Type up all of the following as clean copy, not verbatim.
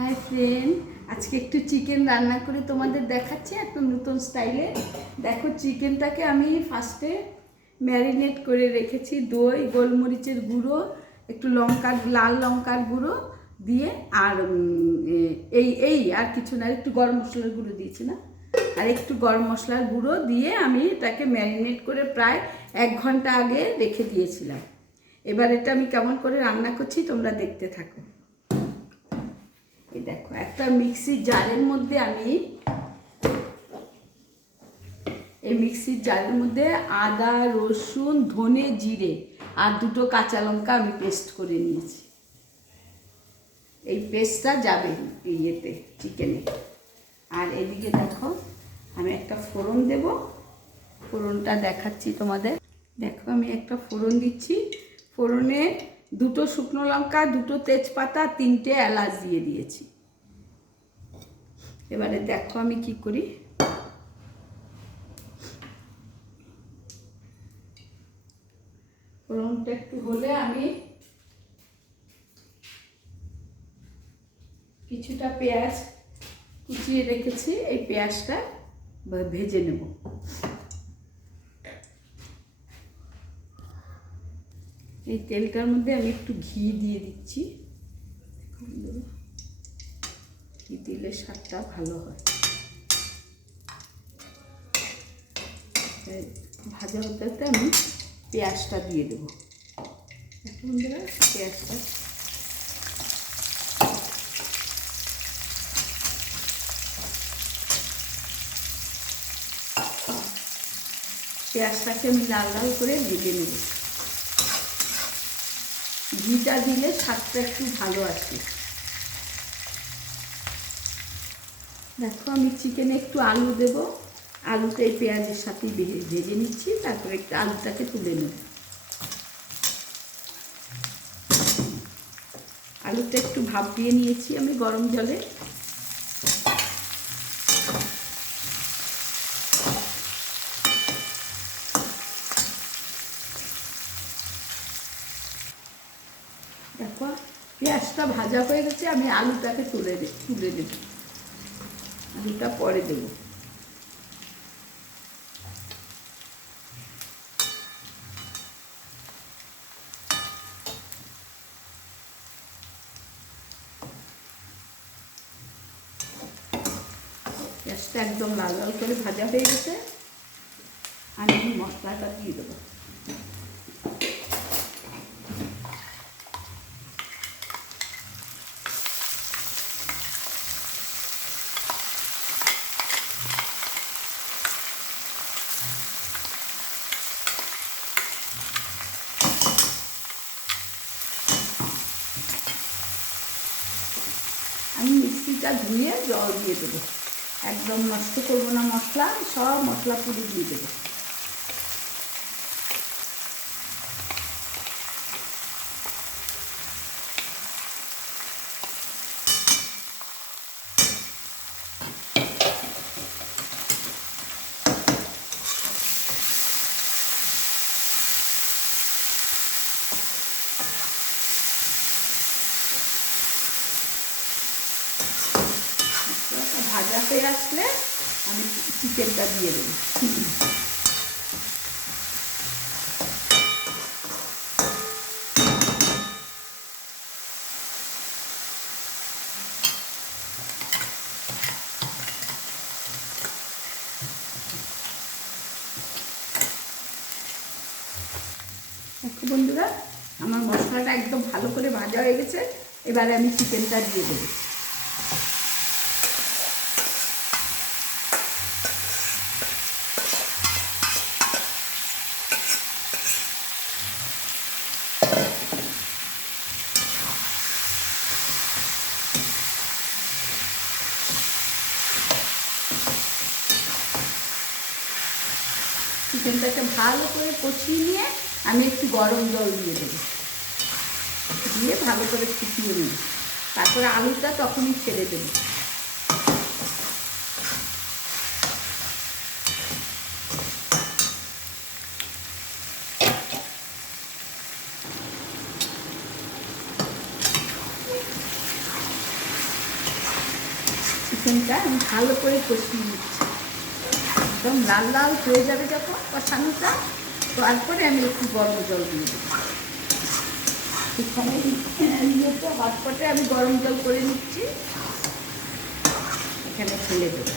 Hi friend, আজকে একটু chicken রান্না করে তোমাদের দেখাচ্ছি একটা নতুন স্টাইলে। দেখো, চিকেনটাকে আমি ফার্স্টে ম্যারিনেট করে রেখেছি। দই, গোলমরিচের গুঁড়ো, একটু লাল লঙ্কার গুঁড়ো দিয়ে, আর আর কিছু না, একটু গরম মশলার গুঁড়ো দিয়েছি না, আর একটু গরম মশলার গুঁড়ো দিয়ে আমি এটাকে ম্যারিনেট করে প্রায় 1 ঘন্টা আগে রেখে দিয়েছিলাম। এবার এটা আমি কেমন করে রান্না করছি তোমরা দেখতে থাকো। এই দেখো, একটা মিক্সির জারের মধ্যে আমি আদা, রসুন, ধনে, জিরে আর 2টো কাঁচা লঙ্কা আমি পেস্ট করে নিয়েছি। এই পেস্টটা যাবে ইয়েতে, চিকেনে। আর এদিকে দেখো, আমি একটা ফোড়ন দেব। ফোড়নটা দেখাচ্ছি তোমাদের। দেখো, আমি একটা ফোড়ন দিচ্ছি। ফোড়নে 2টো শুকনো লঙ্কা, 2টো তেজপাতা, 3টে এলাচ দিয়ে দিয়েছি। এবারে দেখো আমি কি করি। ফোড়নটা একটু হলে আমি কিছুটা পেঁয়াজ কুচিয়ে রেখেছি, এই পেঁয়াজটা ভেজে নেব। এই তেলটার মধ্যে আমি একটু ঘি দিয়ে দিচ্ছি। ঘি দিলে স্বাদটা ভালো হয়। ভাজা হতে হতে আমি পেঁয়াজটা দিয়ে দেবো। এখন পেঁয়াজটা পেঁয়াজটাকে আমি লাল লাল করে ভেজে নেব। ঘিটা দিলে স্বাদটা একটু ভালো আসে। দেখো, আমি চিকেনে একটু আলু দেব। আলুটা এই পেঁয়াজের সাথে ভেজে নিচ্ছি, তারপরে একটু আলুটাকে তুলে নেব। আলুটা একটু ভাপ দিয়ে নিয়েছি আমি গরম জলে। দেখো, পেঁয়াজটা ভাজা হয়ে গেছে, আমি আলুটাকে তুলে দেব। আলুটা পরে দেব। পেঁয়াজটা একদম লাল লাল করে ভাজা হয়ে গেছে। আমি মশলাটা দিয়ে দেবো। আমি মিক্সিটা ধুয়ে জল দিয়ে দেবো। একদম নষ্ট করবো না মশলা, সব মশলা পুরি দিয়ে দেবো। ভাজা হয়ে আসলে আমি চিকেনটা দিয়ে দেবো। দেখো বন্ধুরা, আমার মশলাটা একদম ভালো করে ভাজা হয়ে গেছে। এবারে আমি চিকেনটা দিয়ে দেবো। চিকেনটাকে ভালো করে কষিয়ে নিয়ে আমি একটু গরম জল দিয়ে দেবো। দিয়ে ভালো করে ফুটিয়ে নেব। তারপরে আলুটা তখনই ছেড়ে দেবো। চিকেনটা আমি ভালো করে কষিয়ে নিচ্ছি, একদম লাল লাল হয়ে যাবে যখন কষানোটা, তারপরে আমি একটু গরম জল দিয়ে দেবো। এখানে ইয়েটা হটপটে আমি গরম জল করে নিচ্ছি, এখানে ফেলে দেবো।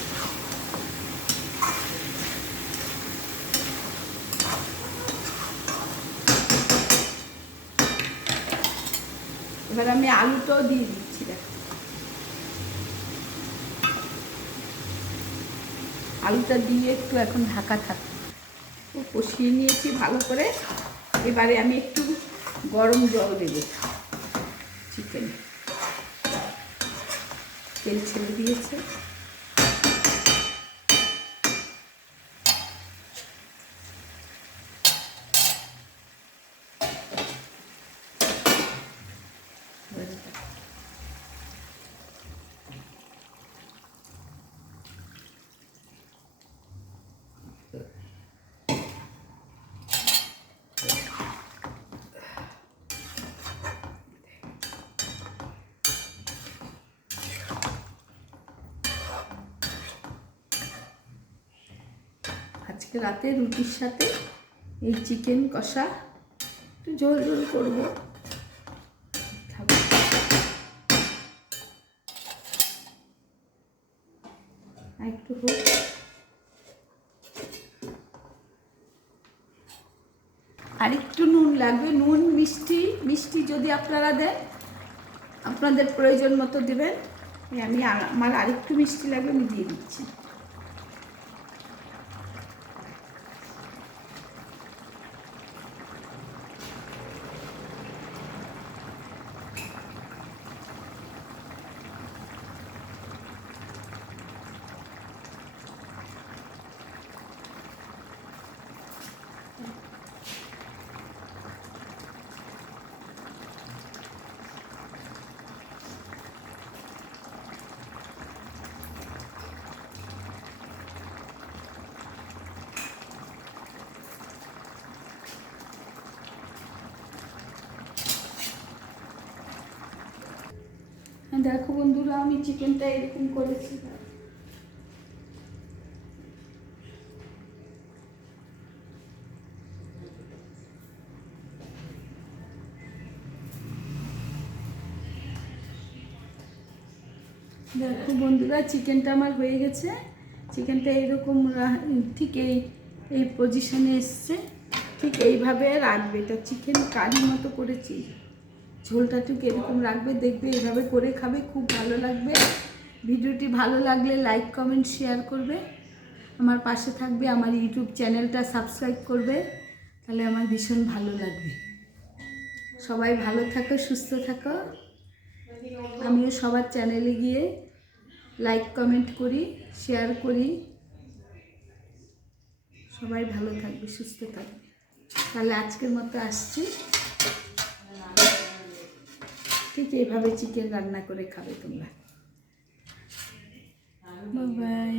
এবার আমি আলুটাও দিয়ে দিচ্ছি। দেখো আলুটা দিয়ে একটু এখন ঢাকা থাকবে, কষিয়ে নিয়েছি ভালো করে। এবারে আমি একটু গরম জল দেব, চিকেন তেল ছেড়ে দিয়েছে। আজকে রাতে রুটির সাথে এই চিকেন কষা একটু ঝোল ঝোল করবো, একটু হোক। আর একটু নুন লাগবে, নুন মিষ্টি মিষ্টি যদি আপনারা দেন আপনাদের প্রয়োজন মতো দেবেন। আমি আমার আরেকটু মিষ্টি লাগবে, আমি দিয়ে দিচ্ছি। দেখো বন্ধুরা, আমি চিকেনটা এরকম করেছি। দেখো বন্ধুরা, চিকেনটা আমার হয়ে গেছে। চিকেনটা এইরকম ঠিক এই পজিশনে এসছে, ঠিক এইভাবে রাখবে। এটা চিকেন কারি মতো করেছি, ঝোলটা ঠিক এরকম রাখবে, দেখবে এইভাবে করে খাবে, খুব ভালো লাগবে। ভিডিওটি ভালো লাগলে লাইক কমেন্ট শেয়ার করবে, আমার পাশে থাকবে, আমার ইউটিউব চ্যানেলটা সাবস্ক্রাইব করবে, তাহলে আমার ভীষণ ভালো লাগবে। সবাই ভালো থাকো, সুস্থ থাকো। আমিও সবার চ্যানেলে গিয়ে লাইক কমেন্ট করি, শেয়ার করি। সবাই ভালো থাকবে, সুস্থ থাকবে। তাহলে আজকের মতো আসছি। ঠিক এইভাবে চিকেন রান্না করে খাবে তোমরা। Bye bye.